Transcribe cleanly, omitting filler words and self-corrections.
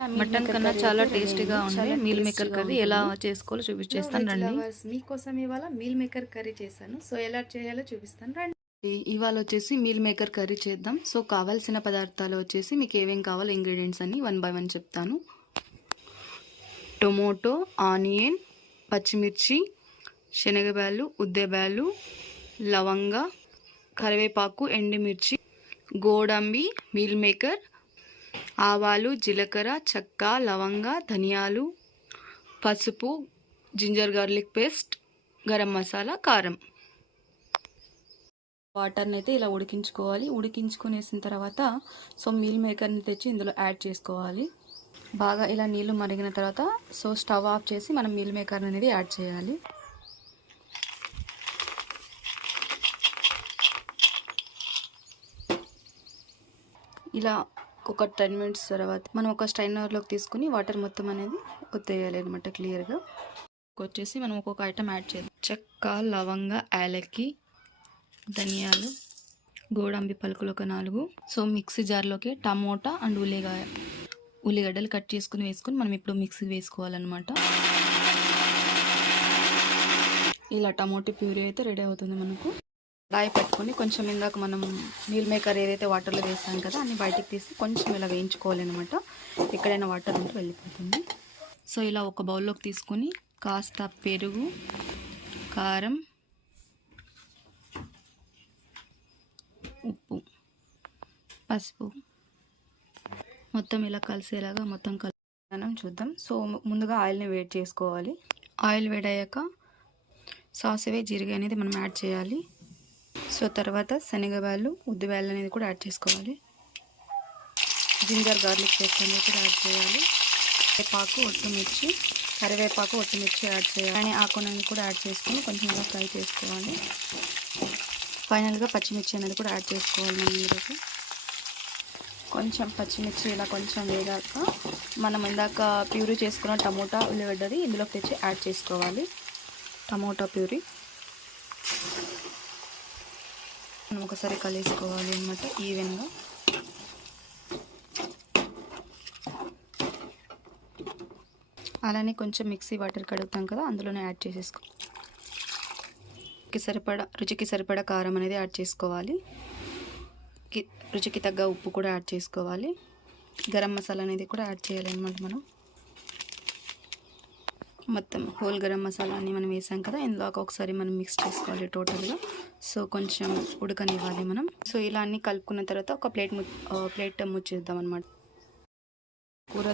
Mutton కన్నా చాలా టేస్టీగా ఉంది. మీల్ మేకర్ కర్రీ ఎలా చేసుకోవాలో చూపించేస్తాను రండి. మీకోసం ఇవాళ మీల్ మేకర్ కర్రీ చేశాను. సో ఎలా చేయాలో చూపిస్తాను రండి. ఇవాళ వచ్చేసి మీల్ మేకర్ కర్రీ చేద్దాం. సో కావాల్సిన పదార్థాలు వచ్చేసి మీకు ఏమేం కావాలో ఇంగ్రీడియంట్స్ అన్ని 1 by 1 చెప్తాను. టొమాటో, ఆనియన్, పచ్చిమిర్చి, శనగబ్యాలు, ఉద్దేబ్యాలు, లవంగ, కరివేపాకు, ఎండుమిర్చి, గోడంబి, మీల్ మేకర్, ఆవాలు, జీలకర్ర, చెక్క, లవంగ, ధనియాలు, పసుపు, ginger garlic paste, garam masala, కారం. వాటర్ని అయితే ఇలా ఉడికించుకోవాలి. ఉడికించుకునేసిన తర్వాత సో మీల్ మేకర్ని తెచ్చి ఇందులో యాడ్ చేసుకోవాలి. బాగా ఇలా నీళ్లు మరిగిన తర్వాత సో స్టవ్ ఆఫ్ చేసి మనం మీల్ మేకర్ అనేది యాడ్ చేయాలి. ఇలా ఒక 10 minutes తర్వాత మనం ఒక స్ట్రైనర్లోకి తీసుకుని వాటర్ మొత్తం అనేది ఒత్తేయాలి అనమాట క్లియర్గా. వచ్చేసి మనం ఒక్కొక్క ఐటమ్ యాడ్ చేద్దాం. చెక్క, లవంగ, యాలక్కి, ధనియాలు, గోడంబి పలుకులు ఒక 4. సో మిక్సీ జార్లోకి టమోటా అండ్ ఉల్లిగడ్డలు కట్ చేసుకుని వేసుకొని మనం ఇప్పుడు మిక్సీ వేసుకోవాలన్నమాట. ఇలా టమోటా ప్యూరీ అయితే రెడీ అవుతుంది మనకు. రాయి పెట్టుకొని కొంచెం ఇందాక మనం మీల్ మేకర్ ఏదైతే వాటర్లో వేసాం కదా అన్ని బయటికి తీసి కొంచెం ఇలా వేయించుకోవాలి అనమాట. ఎక్కడైనా వాటర్ ఉంటే వెళ్ళిపోతుంది. సో ఇలా ఒక బౌల్లోకి తీసుకొని కాస్త పెరుగు, కారం, ఉప్పు, పసుపు మొత్తం ఇలా కలిసేలాగా మొత్తం మనం చూద్దాం. సో ముందుగా ఆయిల్ని వేడి చేసుకోవాలి. ఆయిల్ వేడయ్యాక సాసివే, జీరిగ అనేది మనం యాడ్ చేయాలి. సో తర్వాత శనగబ్యాలు, ఉద్దిబ్యాలు అనేది కూడా యాడ్ చేసుకోవాలి. జింజర్ గార్లిక్ పేస్ట్ అనేది కూడా యాడ్ చేయాలి. కరివేపాకు, ఒట్టుమిర్చి యాడ్ చేయాలి. కానీ ఆకునని కూడా యాడ్ చేసుకొని కొంచెం ఇలా ఫ్రై చేసుకోవాలి. ఫైనల్గా పచ్చిమిర్చి అనేది కూడా యాడ్ చేసుకోవాలి. మనం ఇందులోకి కొంచెం పచ్చిమిర్చి ఇలా కొంచెం వేగాక మనం ఇందాక ప్యూరీ చేసుకున్న టమోటా, ఉల్లిగడ్డది ఇందులోకి తెచ్చి యాడ్ చేసుకోవాలి. టమోటా ప్యూరీ మనం ఒకసారి కలిసుకోవాలి అన్నమాట ఈవెన్గా. అలానే కొంచెం మిక్సీ వాటర్ కడుగుతాం కదా అందులోనే యాడ్ చేసేసుకో. రుచికి సరిపడా కారం అనేది యాడ్ చేసుకోవాలి. రుచికి తగ్గ ఉప్పు కూడా యాడ్ చేసుకోవాలి. గరం మసాలా అనేది కూడా యాడ్ చేయాలి అన్నమాట. మనం మొత్తం హోల్ గరం మసాలా అన్నీ మనం వేసాం కదా ఇందులో ఒకసారి మనం మిక్స్ చేసుకోవాలి టోటల్గా. సో కొంచెం ఉడకనివ్వాలి మనం. సో ఇలా అన్నీ కలుపుకున్న తర్వాత ఒక ప్లేట్ ముచ్చేద్దాం అనమాట. కూర